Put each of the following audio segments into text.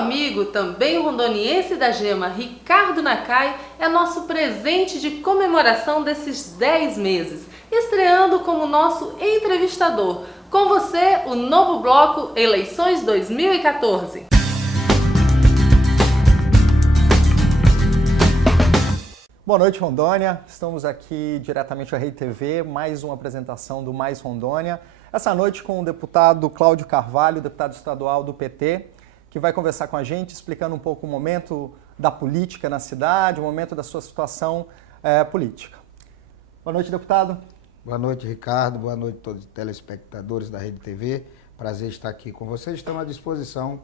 amigo, também rondoniense da Gema, Ricardo Nakai, é nosso presente de comemoração desses 10 meses, estreando como nosso entrevistador. Com você, o novo bloco Eleições 2014. Boa noite, Rondônia. Estamos aqui diretamente da Rede TV, mais uma apresentação do Mais Rondônia. Essa noite com o deputado Cláudio Carvalho, deputado estadual do PT, que vai conversar com a gente, explicando um pouco o momento da política na cidade, o momento da sua situação política. Boa noite, deputado. Boa noite, Ricardo. Boa noite a todos os telespectadores da Rede TV. Prazer estar aqui com vocês. Estamos à disposição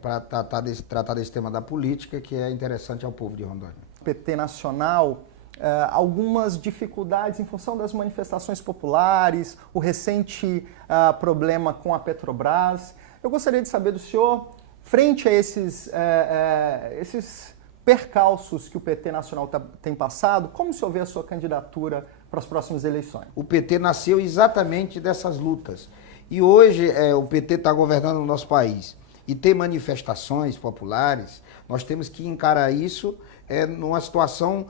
para tratar desse tema da política, que é interessante ao povo de Rondônia. PT nacional, algumas dificuldades em função das manifestações populares, o recente problema com a Petrobras. Eu gostaria de saber do senhor, frente a esses percalços que o PT nacional tem passado, como o senhor vê a sua candidatura para as próximas eleições? O PT nasceu exatamente dessas lutas. E hoje o PT está governando o nosso país. E tem manifestações populares, nós temos que encarar isso numa situação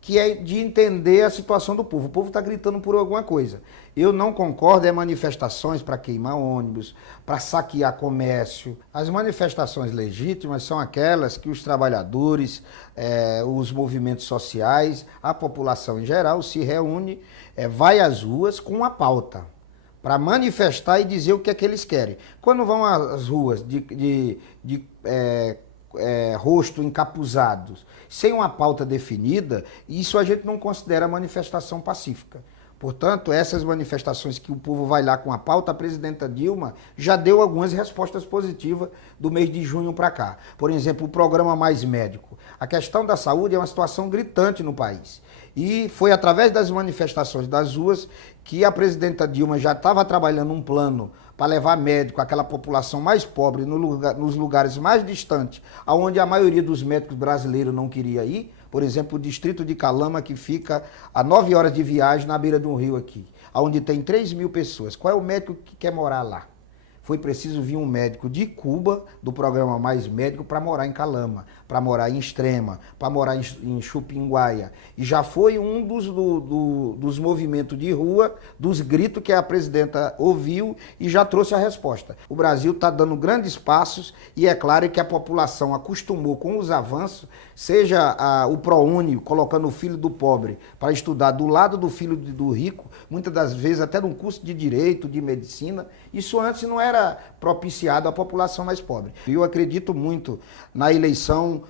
que é de entender a situação do povo. O povo está gritando por alguma coisa. Eu não concordo manifestações para queimar ônibus, para saquear comércio. As manifestações legítimas são aquelas que os trabalhadores, os movimentos sociais, a população em geral se reúne, vai às ruas com uma pauta, para manifestar e dizer o que é que eles querem. Quando vão às ruas de rosto encapuzados, sem uma pauta definida, isso a gente não considera manifestação pacífica. Portanto, essas manifestações que o povo vai lá com a pauta, a presidenta Dilma já deu algumas respostas positivas do mês de junho para cá. Por exemplo, o programa Mais Médico. A questão da saúde é uma situação gritante no país. E foi através das manifestações das ruas que a presidenta Dilma já estava trabalhando um plano para levar médico àquela população mais pobre, nos lugares mais distantes, onde a maioria dos médicos brasileiros não queria ir. Por exemplo, o distrito de Calama, que fica a 9 horas de viagem na beira de um rio aqui, onde tem 3.000 pessoas. Qual é o médico que quer morar lá? Foi preciso vir um médico de Cuba, do programa Mais Médico, para morar em Calama, para morar em Extrema, para morar em Chupinguaia. E já foi um dos movimentos de rua, dos gritos que a presidenta ouviu e já trouxe a resposta. O Brasil está dando grandes passos e é claro que a população acostumou com os avanços, seja o ProUni colocando o filho do pobre para estudar do lado do filho do rico, muitas das vezes até num curso de direito, de medicina. Isso antes não era propiciado à população mais pobre. Eu acredito muito na eleição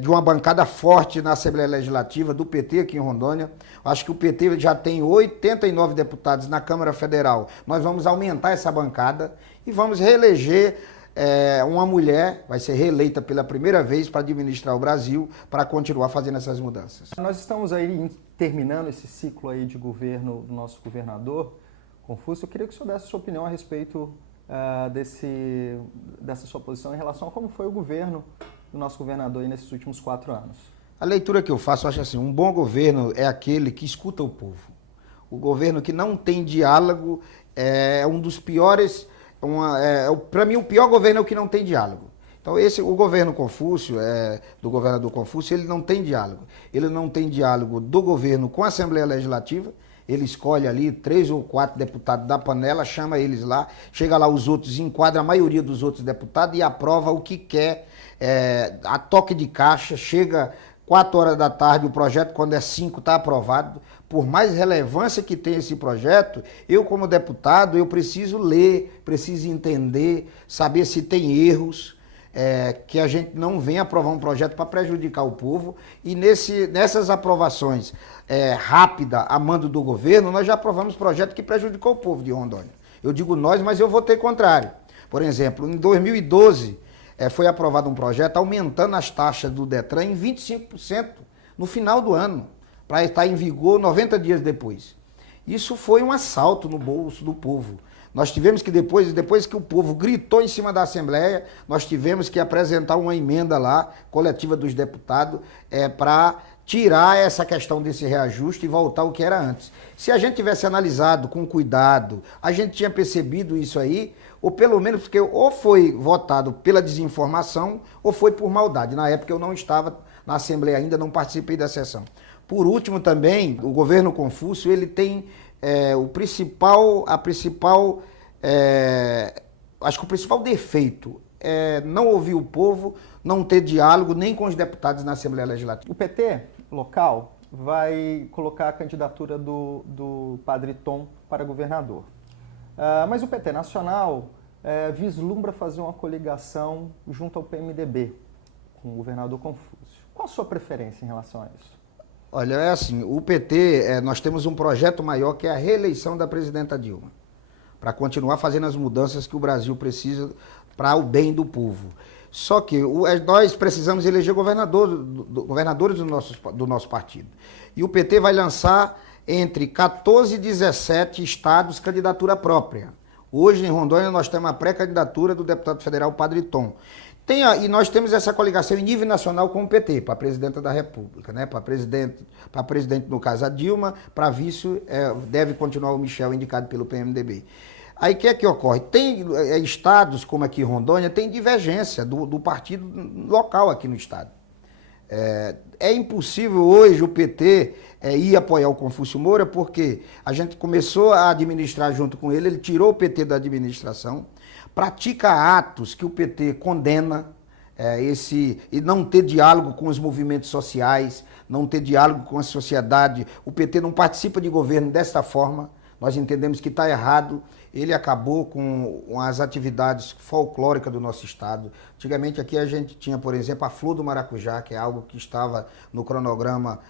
de uma bancada forte na Assembleia Legislativa do PT aqui em Rondônia. Acho que o PT já tem 89 deputados na Câmara Federal. Nós vamos aumentar essa bancada e vamos reeleger uma mulher, vai ser reeleita pela primeira vez para administrar o Brasil, para continuar fazendo essas mudanças. Nós estamos aí terminando esse ciclo aí de governo do nosso governador Confúcio. Eu queria que o senhor desse a sua opinião a respeito dessa sua posição em relação a como foi o governo do nosso governador aí nesses últimos 4 anos. A leitura que eu faço, eu acho assim, um bom governo é aquele que escuta o povo. O governo que não tem diálogo é um dos piores, para mim o pior governo é o que não tem diálogo. Então o governo Confúcio, do governador Confúcio, ele não tem diálogo. Ele não tem diálogo do governo com a Assembleia Legislativa. Ele escolhe ali 3 ou 4 deputados da panela, chama eles lá, chega lá os outros, enquadra a maioria dos outros deputados e aprova o que quer, a toque de caixa. Chega 4 horas da tarde, o projeto, quando é 5, está aprovado. Por mais relevância que tenha esse projeto, eu como deputado, eu preciso ler, preciso entender, saber se tem erros, que a gente não venha aprovar um projeto para prejudicar o povo. E nessas aprovações rápida, a mando do governo, nós já aprovamos projeto que prejudicou o povo de Rondônia. Eu digo nós, mas eu votei contrário. Por exemplo, em 2012, foi aprovado um projeto aumentando as taxas do Detran em 25% no final do ano, para estar em vigor 90 dias depois. Isso foi um assalto no bolso do povo. Nós tivemos que, depois que o povo gritou em cima da Assembleia, nós tivemos que apresentar uma emenda lá, coletiva dos deputados, para tirar essa questão desse reajuste e voltar ao que era antes. Se a gente tivesse analisado com cuidado, a gente tinha percebido isso aí, ou pelo menos porque ou foi votado pela desinformação ou foi por maldade. Na época eu não estava na Assembleia ainda, não participei da sessão. Por último também, o governo Confúcio, ele tem acho que o principal defeito é não ouvir o povo, não ter diálogo nem com os deputados na Assembleia Legislativa. O PT local vai colocar a candidatura do Padre Tom para governador. Mas o PT nacional vislumbra fazer uma coligação junto ao PMDB, com o governador Confúcio. Qual a sua preferência em relação a isso? Olha, é assim, o PT, nós temos um projeto maior que é a reeleição da presidenta Dilma, para continuar fazendo as mudanças que o Brasil precisa para o bem do povo. Só que nós precisamos eleger governadores do nosso partido. E o PT vai lançar entre 14 e 17 estados candidatura própria. Hoje em Rondônia nós temos a pré-candidatura do deputado federal Padre Tom. E nós temos essa coligação em nível nacional com o PT, para a presidenta da República, né? Para presidente, no caso, a Dilma, para vice, deve continuar o Michel, indicado pelo PMDB. Aí o que é que ocorre? Tem estados, como aqui em Rondônia, tem divergência do partido local aqui no estado. É impossível hoje o PT ir apoiar o Confúcio Moura, porque a gente começou a administrar junto com ele tirou o PT da administração, pratica atos que o PT condena, e não ter diálogo com os movimentos sociais, não ter diálogo com a sociedade. O PT não participa de governo desta forma, nós entendemos que está errado. Ele acabou com as atividades folclóricas do nosso estado. Antigamente aqui a gente tinha, por exemplo, a Flor do Maracujá, que é algo que estava no cronograma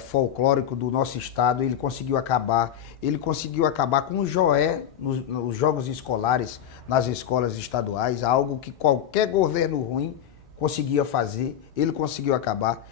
folclórico do nosso estado. Ele conseguiu acabar com o Joé nos jogos escolares, nas escolas estaduais, algo que qualquer governo ruim conseguia fazer. Ele conseguiu acabar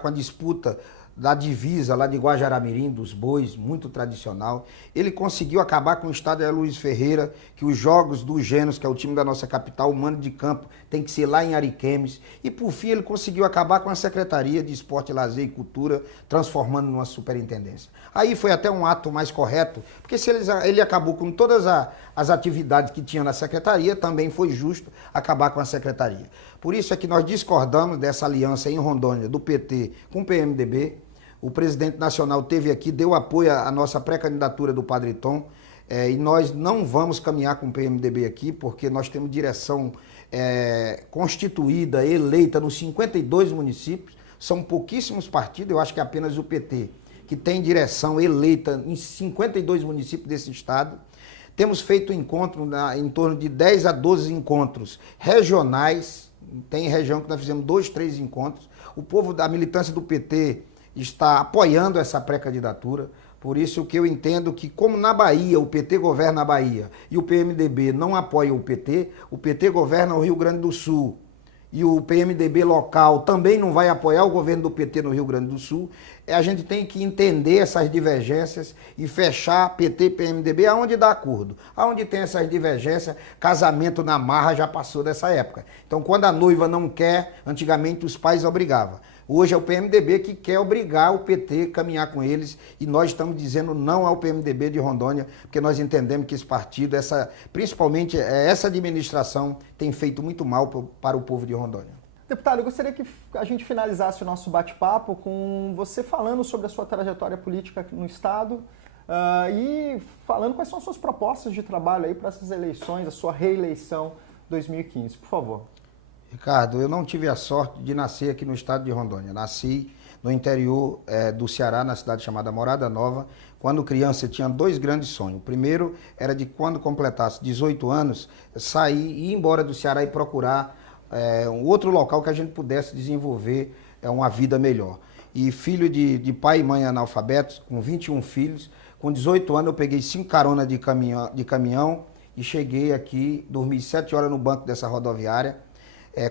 com a disputa da divisa lá de Guajará-Mirim, dos bois, muito tradicional. Ele conseguiu acabar com o estádio Luiz Ferreira, que os jogos do Genos, que é o time da nossa capital, o mando de campo, tem que ser lá em Ariquemes. E por fim ele conseguiu acabar com a Secretaria de Esporte, Lazer e Cultura, transformando numa superintendência. Aí foi até um ato mais correto, porque se ele acabou com todas as atividades que tinha na Secretaria, também foi justo acabar com a Secretaria. Por isso é que nós discordamos dessa aliança em Rondônia do PT com o PMDB. O presidente nacional esteve aqui, deu apoio à nossa pré-candidatura do Padre Tom, e nós não vamos caminhar com o PMDB aqui, porque nós temos direção constituída, eleita nos 52 municípios. São pouquíssimos partidos, eu acho que é apenas o PT, que tem direção eleita em 52 municípios desse estado. Temos feito encontro em torno de 10 a 12 encontros regionais. Tem região que nós fizemos 2, 3 encontros. O povo da militância do PT está apoiando essa pré-candidatura. Por isso que eu entendo que, como na Bahia, o PT governa a Bahia e o PMDB não apoia o PT governa o Rio Grande do Sul. E o PMDB local também não vai apoiar o governo do PT no Rio Grande do Sul. A gente tem que entender essas divergências e fechar PT e PMDB aonde dá acordo. Aonde tem essas divergências, casamento na marra já passou dessa época. Então, quando a noiva não quer, antigamente os pais obrigavam. Hoje é o PMDB que quer obrigar o PT a caminhar com eles, e nós estamos dizendo não ao PMDB de Rondônia, porque nós entendemos que esse partido, principalmente essa administração, tem feito muito mal para o povo de Rondônia. Deputado, eu gostaria que a gente finalizasse o nosso bate-papo com você falando sobre a sua trajetória política no estado e falando quais são as suas propostas de trabalho aí para essas eleições, a sua reeleição 2015, por favor. Ricardo, eu não tive a sorte de nascer aqui no estado de Rondônia. Nasci no interior do Ceará, na cidade chamada Morada Nova. Quando criança, eu tinha 2 grandes sonhos. O primeiro era de, quando completasse 18 anos, sair, ir embora do Ceará e procurar um outro local que a gente pudesse desenvolver uma vida melhor. E filho de pai e mãe analfabetos, com 21 filhos, com 18 anos eu peguei 5 caronas de caminhão e cheguei aqui, dormi 7 horas no banco dessa rodoviária.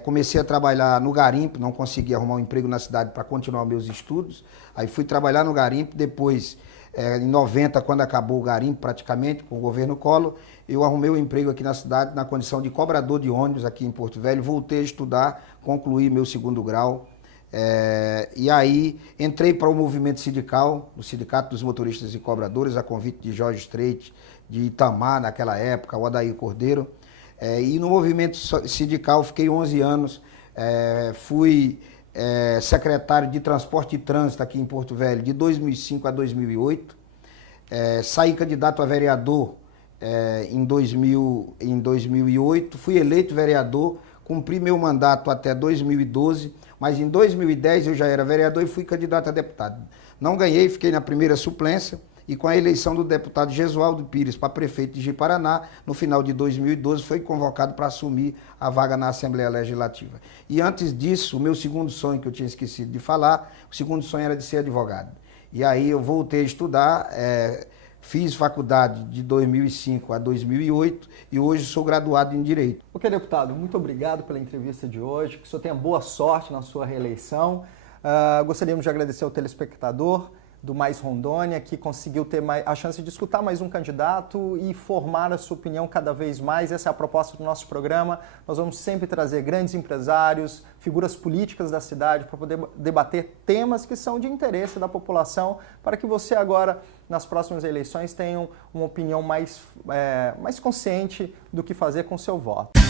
Comecei a trabalhar no garimpo, não consegui arrumar um emprego na cidade para continuar meus estudos. Aí fui trabalhar no garimpo, depois, em 90, quando acabou o garimpo praticamente, com o governo Collor, eu arrumei um emprego aqui na cidade, na condição de cobrador de ônibus aqui em Porto Velho. Voltei a estudar, concluí meu 2º grau. E aí entrei para o movimento sindical, o Sindicato dos Motoristas e Cobradores, a convite de Jorge Streit, de Itamar naquela época, o Adair Cordeiro. E no movimento sindical fiquei 11 anos, fui secretário de Transporte e Trânsito aqui em Porto Velho de 2005 a 2008. Saí candidato a vereador em 2008, fui eleito vereador, cumpri meu mandato até 2012, mas em 2010 eu já era vereador e fui candidato a deputado. Não ganhei, fiquei na primeira suplência e com a eleição do deputado Gesualdo Pires para prefeito de Ji-Paraná, no final de 2012 foi convocado para assumir a vaga na Assembleia Legislativa. E antes disso, o meu segundo sonho, que eu tinha esquecido de falar, o segundo sonho era de ser advogado. E aí eu voltei a estudar, fiz faculdade de 2005 a 2008 e hoje sou graduado em Direito. Ok, deputado, muito obrigado pela entrevista de hoje, que o senhor tenha boa sorte na sua reeleição. Gostaríamos de agradecer ao telespectador do Mais Rondônia, que conseguiu ter a chance de escutar mais um candidato e formar a sua opinião cada vez mais. Essa é a proposta do nosso programa. Nós vamos sempre trazer grandes empresários, figuras políticas da cidade para poder debater temas que são de interesse da população, para que você agora, nas próximas eleições, tenha uma opinião mais consciente do que fazer com seu voto.